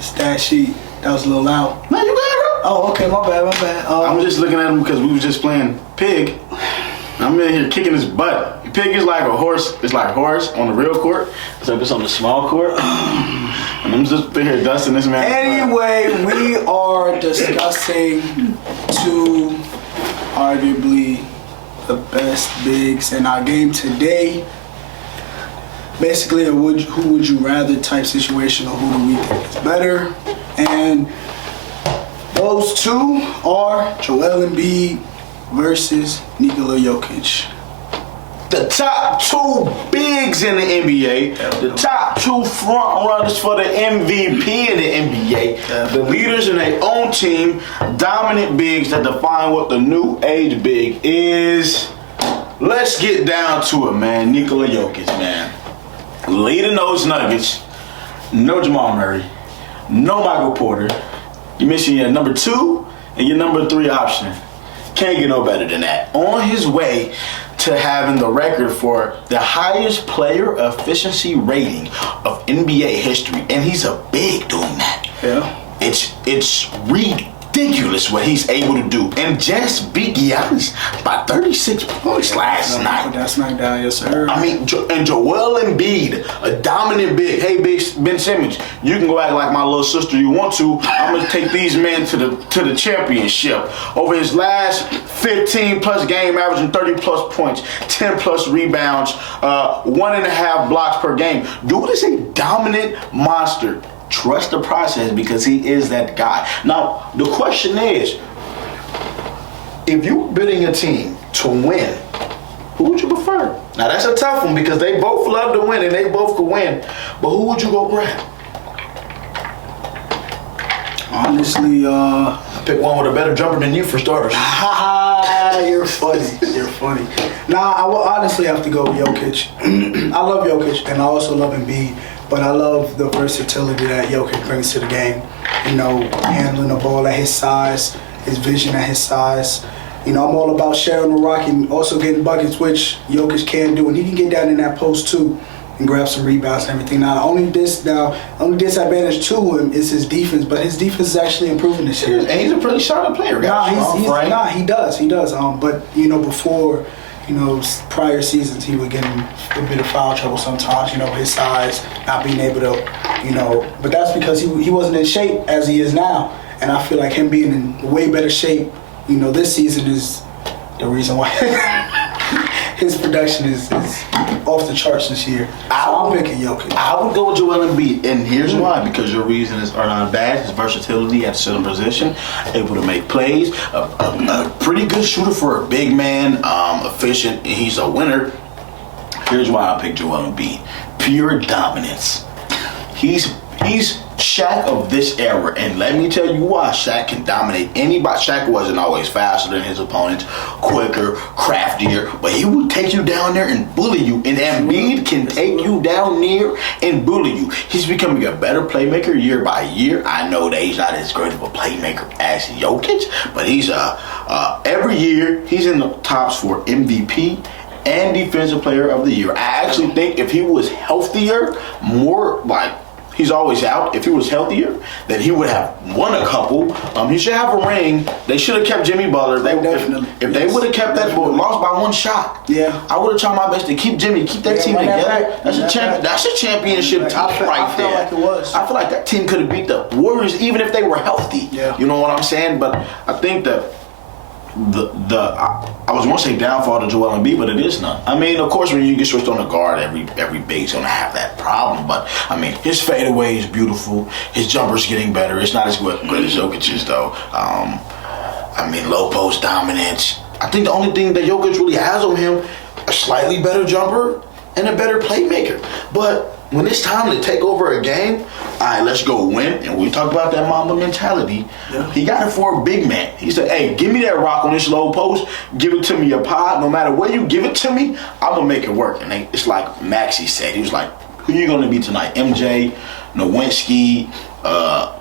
Stat sheet. That was a little loud. No, you got it. Oh, okay, my bad. I'm just looking at him because we was just playing pig. I'm in here kicking his butt. Pig is like a horse. It's like a horse on the real court. So it's on the small court. And I'm just in here dusting this man. Anyway, we are discussing two arguably the best bigs in our game today. Basically, who would you rather type situation, or who do we think is better? And those two are Joel Embiid versus Nikola Jokic. The top two bigs in the NBA, the top two front runners for the MVP in the NBA, the leaders in their own team, dominant bigs that define what the new age big is. Let's get down to it, man. Nikola Jokic, man. Leading those Nuggets, no Jamal Murray, no Michael Porter. You're missing your number 2 and your number 3 option. Can't get no better than that. On his way to having the record for the highest player efficiency rating of NBA history, and he's a big doing that. Yeah. It's ridiculous what he's able to do, and just beat Giannis by 36 points last night. That's knocked down, yes sir. I mean, and Joel Embiid, a dominant big. Hey, Ben Simmons, you can go act like my little sister you want to. I'm gonna take these men to the championship. Over his last 15 plus game, averaging 30 plus points, 10 plus rebounds, 1.5 blocks per game. Dude is a dominant monster. Trust the process because he is that guy. Now, the question is, if you're building a team to win, who would you prefer? Now, that's a tough one because they both love to win and they both could win. But who would you go grab? Honestly, I pick one with a better jumper than you for starters. You're funny. Nah, I will honestly have to go with Jokic. I love Jokic and I also love Embiid. But I love the versatility that Jokic brings to the game. You know, handling the ball at his size, his vision at his size. You know, I'm all about sharing the rock and also getting buckets, which Jokic can do. And he can get down in that post too and grab some rebounds and everything. Now, the only disadvantage to him is his defense, but his defense is actually improving this year. And he's a pretty solid player. He does. But, you know, before, you know, prior seasons, he would get in a bit of foul trouble sometimes, you know, his size, not being able to, you know, but that's because he wasn't in shape as he is now. And I feel like him being in way better shape, you know, this season is the reason why his production is off the charts this year. So I'm picking Jokic. I would go with Joel Embiid, and here's why. Because your reasons are not bad. His versatility at a certain position, able to make plays, a pretty good shooter for a big man, efficient, and he's a winner. Here's why I picked Joel Embiid. Pure dominance. He's Shaq of this era, and let me tell you why Shaq can dominate anybody. Shaq wasn't always faster than his opponents, quicker, craftier, but he would take you down there and bully you. And Embiid can take you down there and bully you. He's becoming a better playmaker year by year. I know that he's not as great of a playmaker as Jokic, but he's every year he's in the tops for MVP and Defensive Player of the Year. I actually think if he was healthier, more like he's always out. If he was healthier, then he would have won a couple. He should have a ring. They should have kept Jimmy Butler. If they would have kept that boy, lost by one shot. Yeah, I would have tried my best to keep Jimmy, keep that team together. That's a championship team right there. I feel like it was. I feel like that team could have beat the Warriors even if they were healthy. Yeah. You know what I'm saying? But I think that I was going to say downfall to Joel Embiid, but it is none. I mean, of course, when you get switched on the guard, every big's going to have that problem. But, I mean, his fadeaway is beautiful. His jumper's getting better. It's not as good as Jokic's, though. I mean, low post dominance. I think the only thing that Jokic really has on him, a slightly better jumper and a better playmaker. But when it's time to take over a game, all right, let's go win. And we talk about that Mamba mentality. Yeah. He got it for a big man. He said, hey, give me that rock on this low post. Give it to me a pod. No matter where you give it to me, I'm going to make it work. And it's like Maxey said. He was like, who you going to be tonight? MJ, Nowinski,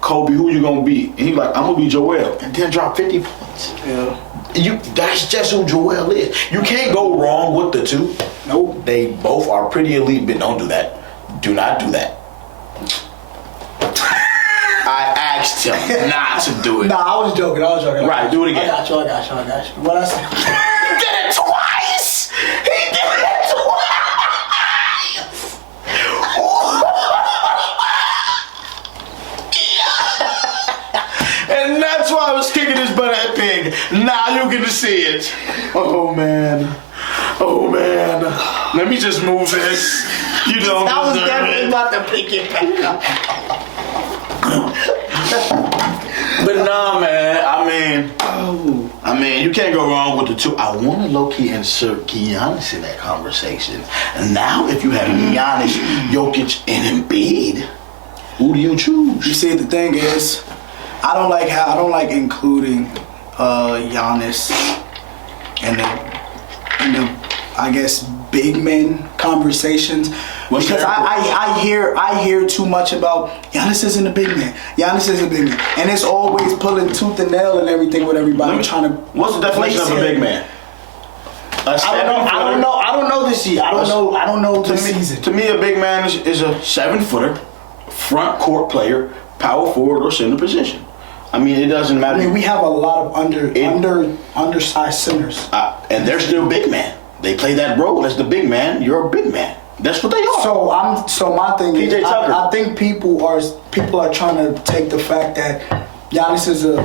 Kobe, who you going to be? And he was like, I'm going to be Joel. And then drop 50 points. Yeah. That's just who Joel is. You can't go wrong with the two. Nope. They both are pretty elite, but don't do that. Do not do that. asked him not to do it. Nah, I was joking. Right, do it again. I got you. What I said? He did it twice. And that's why I was kicking his butt at Pig. Now you get to see it. Oh man. Let me just move this. You don't I was deserve definitely it. about to pick it back up. But nah, man. I mean, you can't go wrong with the two. I want to low-key insert Giannis in that conversation. And now, if you have Giannis, Jokic, and Embiid, who do you choose? You see, the thing is, I don't like including Giannis in the I guess big men conversations. What's Because I hear too much about Giannis isn't a big man. And it's always pulling tooth and nail and everything with everybody trying to. What's the definition of a big man? I don't know this year. I don't know this season. To me, a big man is a 7-footer, front court player, power forward or center position. I mean, it doesn't matter. I mean, we have a lot of undersized centers, and they're still big man. They play that role as the big man. You're a big man. That's what they are. So my thing PJ is, Tucker. I think people are trying to take the fact that Giannis is a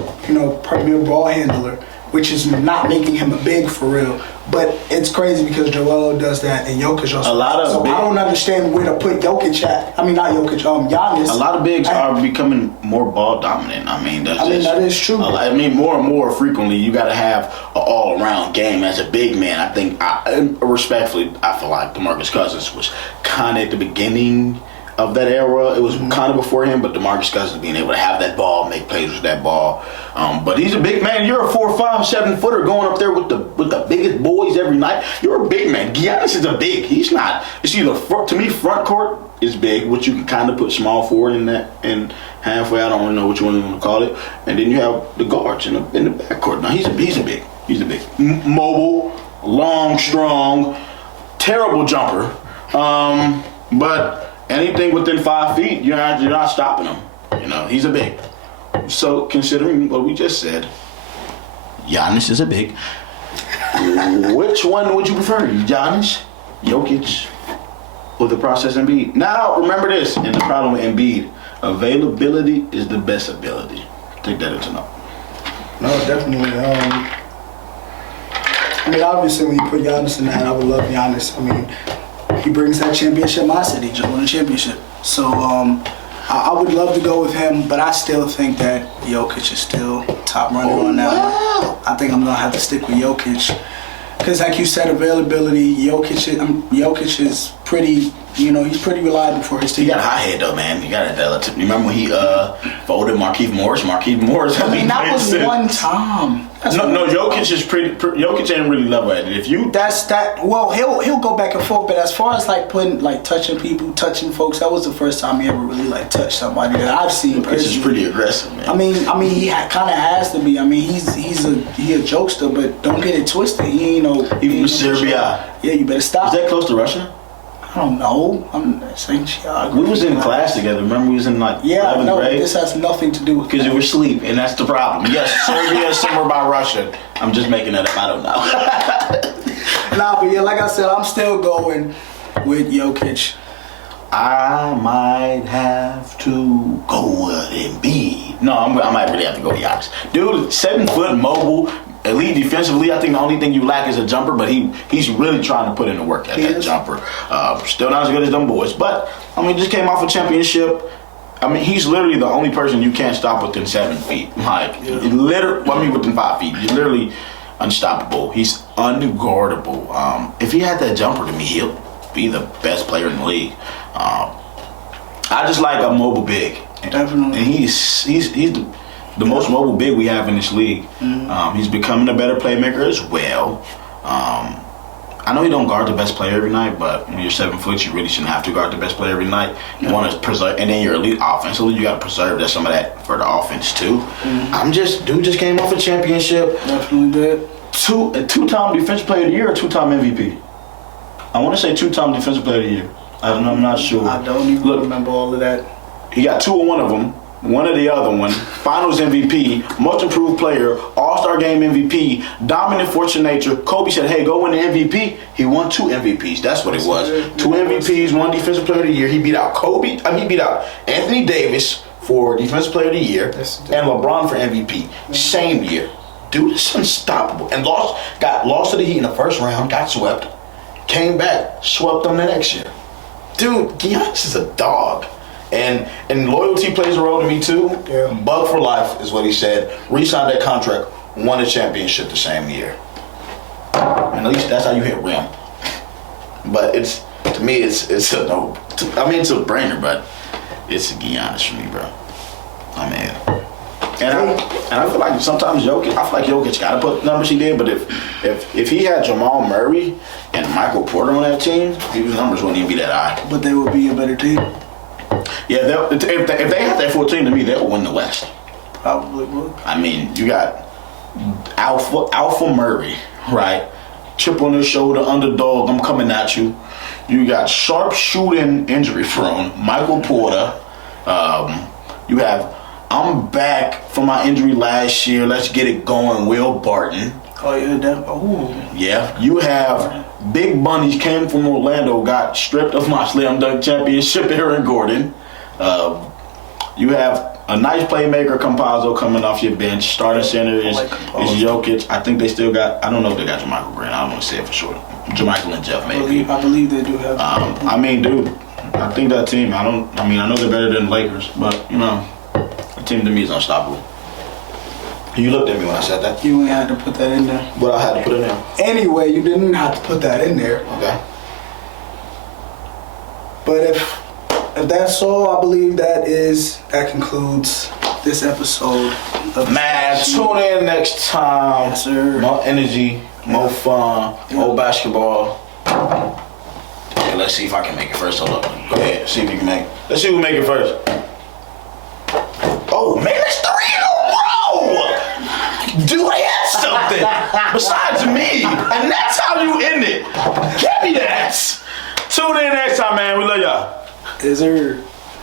premier ball handler, which is not making him a big for real. But it's crazy because Joel does that and Jokic also. I don't understand where to put Jokic at. I mean, not Jokic, Giannis. A lot of bigs are becoming more ball dominant. I mean, that is true. I mean, more and more frequently, you got to have an all-around game as a big man. I think, respectfully, I feel like DeMarcus Cousins was kind of at the beginning of that era. It was kind of before him, but DeMarcus Cousins being able to have that ball, make plays with that ball. But he's a big man. You're a 4'5", 7-footer going up there with the biggest boys every night. You're a big man. Giannis is a big. He's not. It's either to me, front court is big, which you can kind of put small forward in that and halfway. I don't really know which one you want to call it. And then you have the guards in the back court. Now he's a big. Mobile, long, strong, terrible jumper. But anything within 5 feet, you're not stopping him. He's a big. So considering what we just said, Giannis is a big. Which one would you prefer, Giannis, Jokic, or the process Embiid? Now remember this, and the problem with Embiid, availability is the best ability. Take that into note. No, definitely. I mean, obviously, when you put Giannis in that, I would love Giannis. I mean, he brings that championship mindset. He just won a championship. So I would love to go with him, but I still think that Jokic is still top runner on that one. I think I'm going to have to stick with Jokic. Because like you said, availability, Jokic is pretty, he's pretty reliable for his team. He got a hot head though, man. He got a relative. You remember when he folded Markieff Morris? I mean, that was one time. No, Jokic is pretty. Jokic ain't really level at it. If you well, he'll go back and forth, but as far as touching people, touching folks, that was the first time he ever really touched somebody that I've seen. Jokic is pretty aggressive, man. I mean, he kind of has to be. I mean, he's a jokester, but don't get it twisted. He ain't no. He from Serbia. Yeah, you better stop. Is that close to Russia? I don't know. I'm saying we was in class together. Remember, we was in 11th grade? This has nothing to do with because you were asleep, and that's the problem. Yes, Serbia is somewhere by Russia. I'm just making that up. I don't know. Nah, but yeah, like I said, I'm still going with Jokic. I might have to go with Embiid. No, I might really have to go with Giannis. Dude, 7-foot, mobile, elite defensively. I think the only thing you lack is a jumper, but he's really trying to put in the work at that jumper. Still not as good as them boys, but I mean, just came off a championship. I mean, he's literally the only person you can't stop within 7 feet. Within 5 feet. You're literally unstoppable. He's unguardable. If he had that jumper to me, he'll be the best player in the league. I just like a mobile big. Definitely. And he's the most mobile big we have in this league. Mm-hmm. He's becoming a better playmaker as well. I know you don't guard the best player every night, but when you're 7 foot, you really shouldn't have to guard the best player every night. You want to preserve, and then your elite offensively, you got to preserve some of that for the offense too. Mm-hmm. Dude just came off a championship. Definitely did. Two-time defensive player of the year or two-time MVP? I want to say two-time defensive player of the year. I don't know. I'm not sure. I don't even remember all of that. He got 2 on one of them. one or the other one. Finals MVP, most improved player, All-Star Game MVP, dominant force of nature. Kobe said, hey, go win the MVP. He won 2 MVPs. That's what it was. 2 MVPs, 1 Defensive Player of the Year. He beat out he beat out Anthony Davis for Defensive Player of the Year and LeBron for MVP. Same year. Dude is unstoppable. And got lost to the Heat in the first round, got swept, came back, swept them the next year. Dude, Giannis is a dog. And loyalty plays a role to me too. Yeah. Bug for life is what he said. Re-signed that contract, won a championship the same year. And at least that's how you hit rim. But to me it's a no. It's a brainer, but it's Giannis for me, bro. I mean, and I feel like sometimes Jokic got to put numbers he did, but if he had Jamal Murray and Michael Porter on that team, his numbers wouldn't even be that high. But they would be a better team. Yeah, if they had that 14 to me, they would win the West. Probably would. I mean, you got Alpha Murray, right? Chip on his shoulder, underdog, I'm coming at you. You got sharp shooting, injury prone, Michael Porter. You have I'm back from my injury last year, let's get it going, Will Barton. Oh, yeah, Yeah, you have Big Bunnies came from Orlando, got stripped of my slam dunk championship, Aaron Gordon. You have a nice playmaker, Campazzo, coming off your bench. Starting center is Jokic. I think they still got, I don't know if they got Jermichael Grant. I don't want to say it for sure. Jermichael and Jeff, maybe. I believe they do have. I mean, dude, I think that team, I know they're better than the Lakers, but, the team to me is unstoppable. You looked at me when I said that. You ain't had to put that in there. But I had to put it in there. Anyway, you didn't have to put that in there. Okay. But if that's all, I believe that concludes this episode of Man, tune in next time. Yes, sir. More energy, more fun, more basketball. Okay, let's see if I can make it first. Hold up. Go ahead. See if you can make it. Let's see who make it first. Oh, man, that's 3 in a row! Dude, I had something besides me. And that's how you end it. Give me that. Tune in next time, man. We love y'all. Is there